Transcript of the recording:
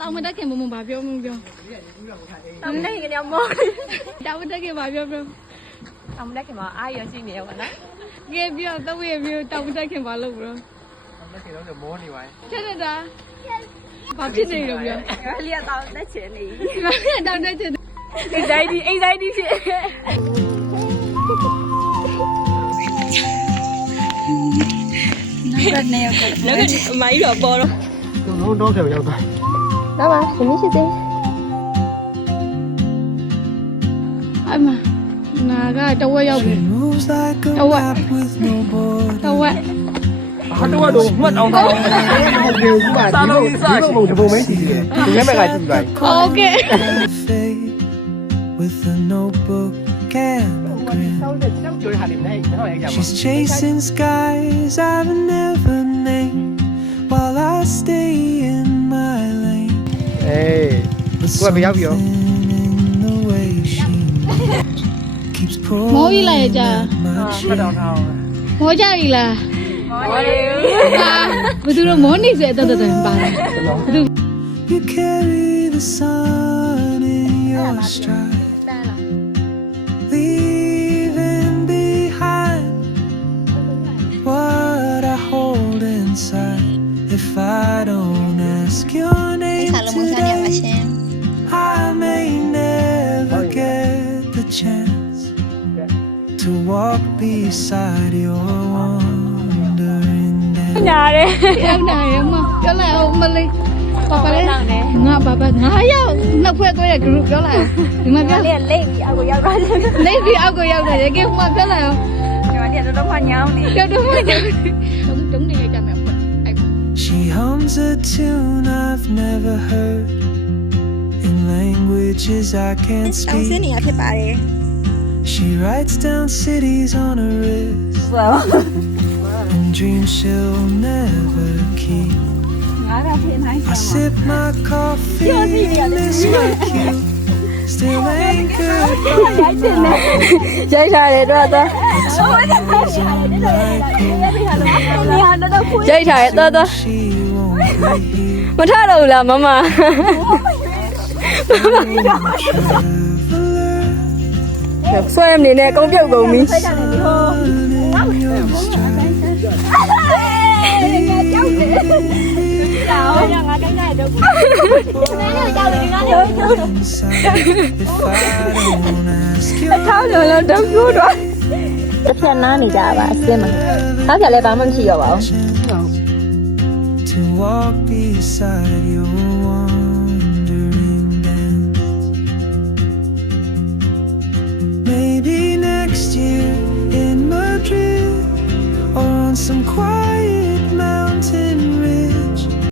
တောင်မတက်ခင်မဘာပြောမပြောတောင်တက်ခင်ရောမောတောင်တက်ခင်ဘာပြောတောင်တက်ခင်မှာအားရရှိနေရောကနော်ကဲပြောတော့ရပြောတောင်တက်ခင်ဘာလုပ်ဘရောတောင်တက်ခင်တော့မောနေပါတဲ့တာဘာဖြစ်နေရောပြောလျက်တောင်တက်ချင်နေတောင်တက်ချင်anxiety ဖြစ်နောက်ကနေရောက်တော့အမကြီးတော့ပေါ်တော့တော့ဆက်ရောက်သွားလာပါရှင်ရှိသေးအမနာကတဝက်ရောက်ပြီတဝက်ဟာတော့မှတ်အောင်တော့ဟုတ်ကဲ့ခုပါဒီလိုပုံတပုံပဲရှိသေးတယ်ဒီနေ့မှကကြည့်ပါโอเค with a notebook and she's chasing skies I've never named while I stay in my lane. Hey, what be up yo? The way she keeps pulling. မောကြီးလာကြမတော်တော့မောကြပြီလားမောတယ်ဘယ်သူတော့မောနေစေတတ်ပါတယ်ဘယ်သူ You carry the sun in your stride. Leaving behind what I hold inside. If I don't ask your name today, I may never get the chance to walk beside your wandering dance. နားတယ်ရောက်နာရမပြောလိုက်အောင်မလေးပါပါလေးငါပါပါငါရောက်နောက်ဖွဲ့သွဲတဲ့ group ပြောလိုက်ဒီမှာပြောလေးလိမ့်ပြီးအောက်ကိုရောက်သွားတယ်လိမ့်ပြီးအောက်ကိုရောက်တယ်ကဲဟိုမှာပြောလိုက်အောင်ဒီမှာတည်းတော့မှညောင်းနေတော့မှညောင်းတုံးနေကြမယ်အဖွဲ့အဲ့ She hums a tune I've never heard in languages I can't speak. She writes down cities on her wrist and dreams she'll never keep. I sip my coffee and miss my cue. Still ain't good. Jai đó. Jai đó. Mà thay đâu là mama. Sao em này nè con biểu của mình. Tháo rồi là đau vui rồi. Tất nhiên nó này ra bà xem mà. Tháo ra lại bà mình chỉ vào bảo. To walk beside your wandering dance. Maybe next year in Madrid or on some quiet